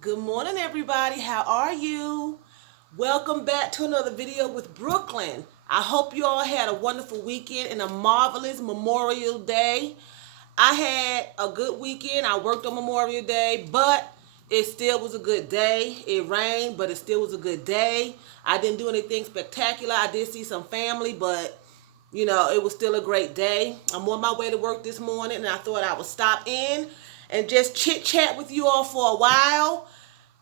Good morning, everybody. How are you? Welcome back to another video with Brooklyn. I hope you all had a wonderful weekend and a marvelous Memorial Day. I had a good weekend. I worked on Memorial Day, but it still was a good day. It rained, but it still was a good day. I didn't do anything spectacular. I did see some family, but it was still a great day. I'm on my way to work this morning, and I thought I would stop in and just chit chat with you all for a while.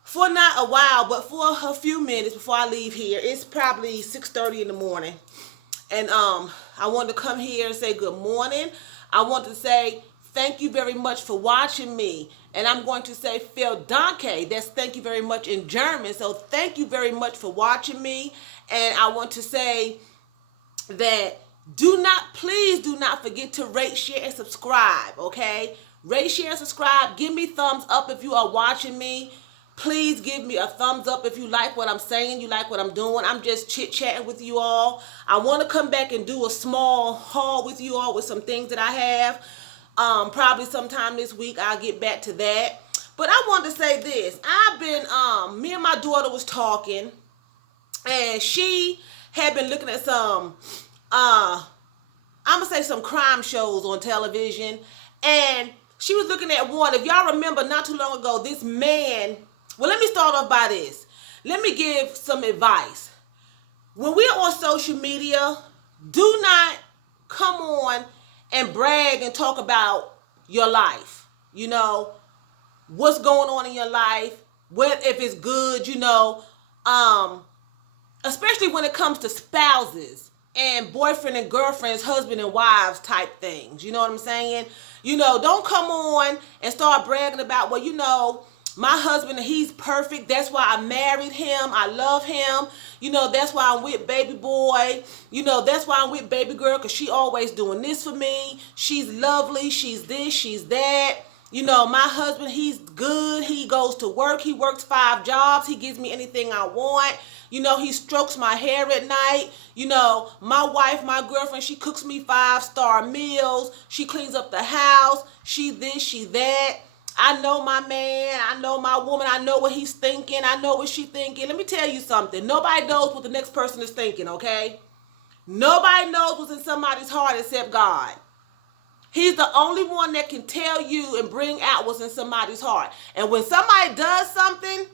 For not a while, but for a few minutes before I leave here. It's probably 6:30 in the morning. And I wanted to come here and say good morning. I want to say thank you very much for watching me. And I'm going to say "Vielen Dank." That's thank you very much in German. So thank you very much for watching me. And I want to say that please do not forget to rate, share, and subscribe, okay? Rate, share, and subscribe. Give me thumbs up if you are watching me. Please give me a thumbs up if you like what I'm saying, you like what I'm doing. I'm just chit-chatting with you all. I want to come back and do a small haul with you all with some things that I have. Probably sometime this week I'll get back to that. But I wanted to say this. Me and my daughter was talking, and she had been looking at I'm gonna say some crime shows on television, and she was looking at one. If y'all remember, not too long ago, this man. Well, let me start off by this. Let me give some advice. When we're on social media, do not come on and brag and talk about your life. What's going on in your life, if it's good, especially when it comes to spouses and boyfriend and girlfriends, husband and wives type things. You know what I'm saying? Don't come on and start bragging about, my husband, he's perfect. That's why I married him. I love him. That's why I'm with baby boy. That's why I'm with baby girl, because she always doing this for me. She's lovely. She's this. She's that. My husband, he's good. He goes to work. He works 5 jobs. He gives me anything I want. He strokes my hair at night. My wife, my girlfriend, she cooks me 5-star meals. She cleans up the house. She this, she that. I know my man. I know my woman. I know what he's thinking. I know what she's thinking. Let me tell you something. Nobody knows what the next person is thinking, okay? Nobody knows what's in somebody's heart except God. He's the only one that can tell you and bring out what's in somebody's heart. And when somebody does something,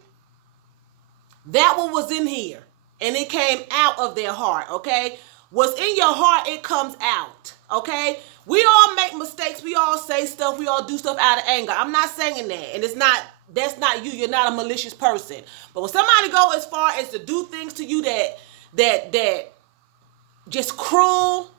that one was in here, and it came out of their heart, okay? What's in your heart, it comes out, okay? We all make mistakes. We all say stuff. We all do stuff out of anger. I'm not saying that, and that's not you. You're not a malicious person. But when somebody go as far as to do things to you that just cruel,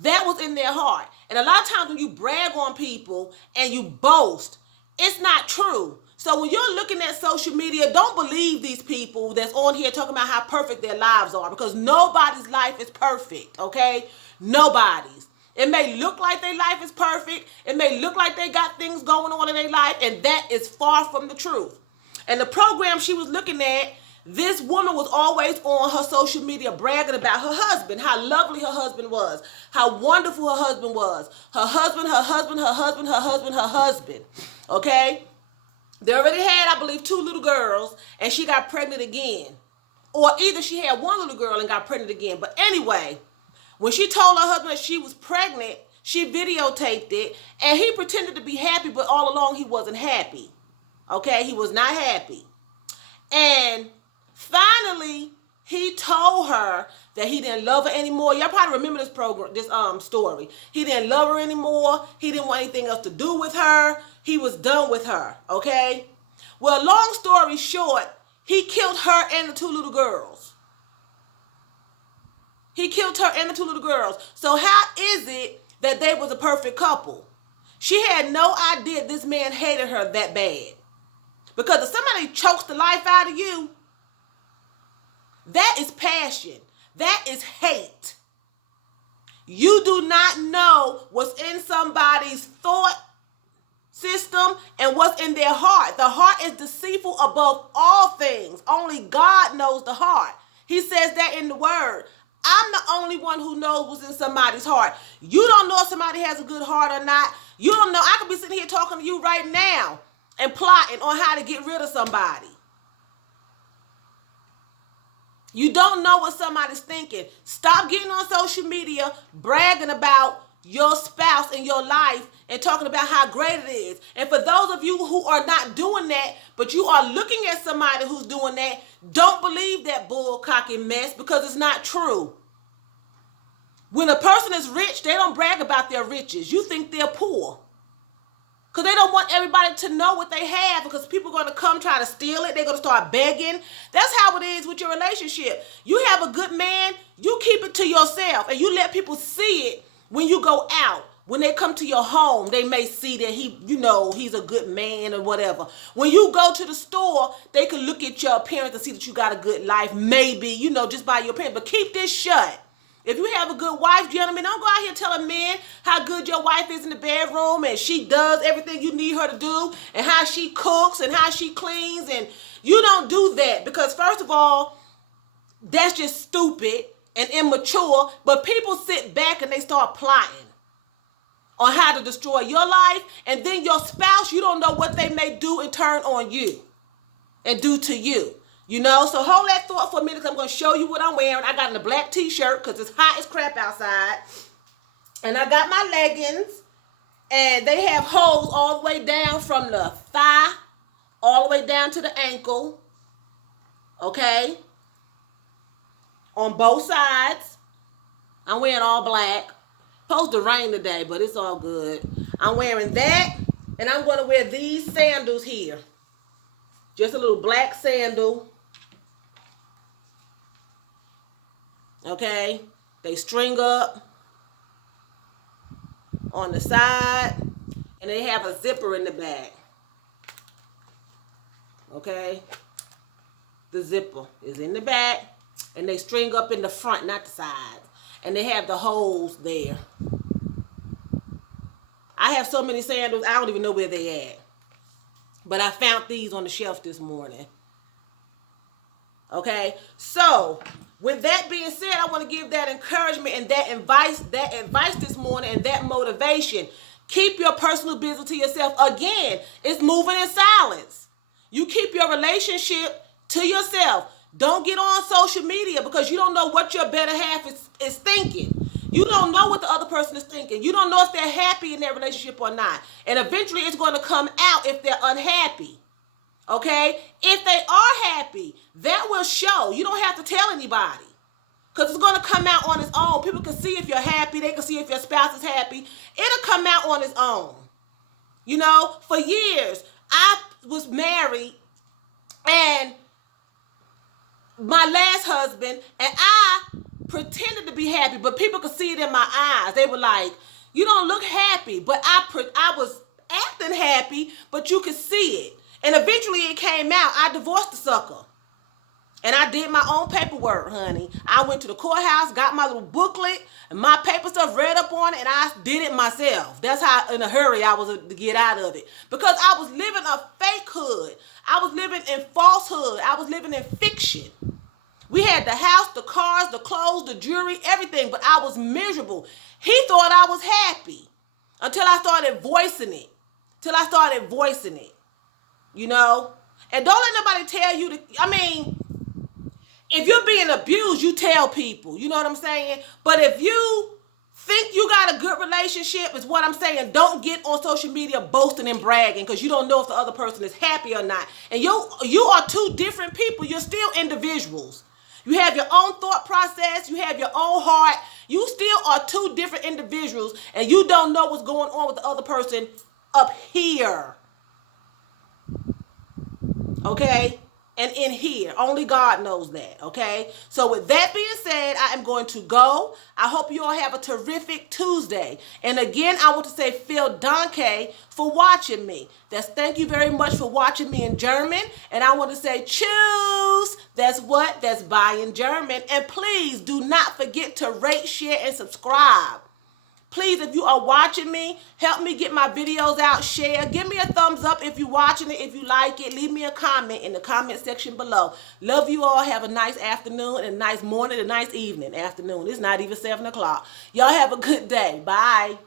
that was in their heart. And a lot of times when you brag on people and you boast, it's not true. So when you're looking at social media, don't believe these people that's on here talking about how perfect their lives are, because nobody's life is perfect, okay? Nobody's. It may look like their life is perfect. It may look like they got things going on in their life, and that is far from the truth. And the program she was looking at, this woman was always on her social media bragging about her husband, how lovely her husband was, how wonderful her husband was. Her husband, her husband, her husband, her husband, her husband, okay? They already had, I believe, 2 little girls, and she got pregnant again. Or either she had 1 little girl and got pregnant again. But anyway, when she told her husband that she was pregnant, she videotaped it, and he pretended to be happy, but all along he wasn't happy. Okay, he was not happy. And finally, he told her that he didn't love her anymore. Y'all probably remember this story. He didn't love her anymore. He didn't want anything else to do with her. He was done with her, okay? Well, long story short, he killed her and the 2 little girls. He killed her and the 2 little girls. So how is it that they was a perfect couple? She had no idea this man hated her that bad. Because if somebody chokes the life out of you, that is passion. That is hate. You do not know what's in somebody's thought system and what's in their heart. The heart is deceitful above all things. Only God knows the heart. He says that in the word. I'm the only one who knows what's in somebody's heart. You don't know if somebody has a good heart or not. You don't know. I could be sitting here talking to you right now, and plotting on how to get rid of somebody. You don't know what somebody's thinking. Stop getting on social media bragging about your spouse in your life and talking about how great it is. And for those of you who are not doing that, but you are looking at somebody who's doing that, don't believe that bullcocking mess, because it's not true. When a person is rich, they don't brag about their riches. You think they're poor. Because they don't want everybody to know what they have, because people are going to come try to steal it. They're going to start begging. That's how it is with your relationship. You have a good man, you keep it to yourself, and you let people see it when you go out. When they come to your home, they may see that he's a good man or whatever. When you go to the store, they can look at your appearance and see that you got a good life, maybe, just by your appearance. But keep this shut. If you have a good wife, gentlemen, don't go out here telling men how good your wife is in the bedroom and she does everything you need her to do and how she cooks and how she cleans. And you don't do that, because first of all, that's just stupid and immature. But people sit back and they start plotting on how to destroy your life. And then your spouse, you don't know what they may do and turn on you and do to you. So hold that thought for a minute, because I'm going to show you what I'm wearing. I got in a black t-shirt because it's hot as crap outside. And I got my leggings, and they have holes all the way down from the thigh all the way down to the ankle. Okay? On both sides. I'm wearing all black. Supposed to rain today, but it's all good. I'm wearing that, and I'm going to wear these sandals here. Just a little black sandal. Okay, they string up on the side, and they have a zipper in the back. Okay, the zipper is in the back, and they string up in the front, not the sides, and they have the holes there. I have so many sandals, I don't even know where they at, but I found these on the shelf this morning. Okay, so with that being said, I want to give that encouragement and that advice this morning, and that motivation. Keep your personal business to yourself. Again, it's moving in silence. You keep your relationship to yourself. Don't get on social media, because you don't know what your better half is thinking. You don't know what the other person is thinking. You don't know if they're happy in their relationship or not. And eventually it's going to come out if they're unhappy. Okay? If they are happy, that will show. You don't have to tell anybody, because it's going to come out on its own. People can see if you're happy. They can see if your spouse is happy. It'll come out on its own. For years, I was married, and my last husband, and I pretended to be happy, but people could see it in my eyes. They were like, you don't look happy. But I was acting happy, but you could see it. And eventually it came out. I divorced the sucker. And I did my own paperwork, honey. I went to the courthouse, got my little booklet, and my paper stuff, read up on it, and I did it myself. That's how in a hurry I was to get out of it. Because I was living a fake hood. I was living in falsehood. I was living in fiction. We had the house, the cars, the clothes, the jewelry, everything, but I was miserable. He thought I was happy until I started voicing it. And don't let nobody tell you if you're being abused, you tell people. You know what I'm saying? But if you think you got a good relationship, is what I'm saying, don't get on social media boasting and bragging, because you don't know if the other person is happy or not. And you are two different people. You're still individuals. You have your own thought process. You have your own heart. You still are two different individuals, and you don't know what's going on with the other person up here. Okay? And in here. Only God knows that. Okay? So with that being said, I am going to go. I hope you all have a terrific Tuesday. And again, I want to say Phil Danke for watching me. Thank you very much for watching me in German. And I want to say choose. That's bye in German. And please do not forget to rate, share, and subscribe. Please, if you are watching me, help me get my videos out, share. Give me a thumbs up if you're watching it, if you like it. Leave me a comment in the comment section below. Love you all. Have a nice afternoon, and a nice morning, a nice evening. Afternoon. It's not even 7 o'clock. Y'all have a good day. Bye.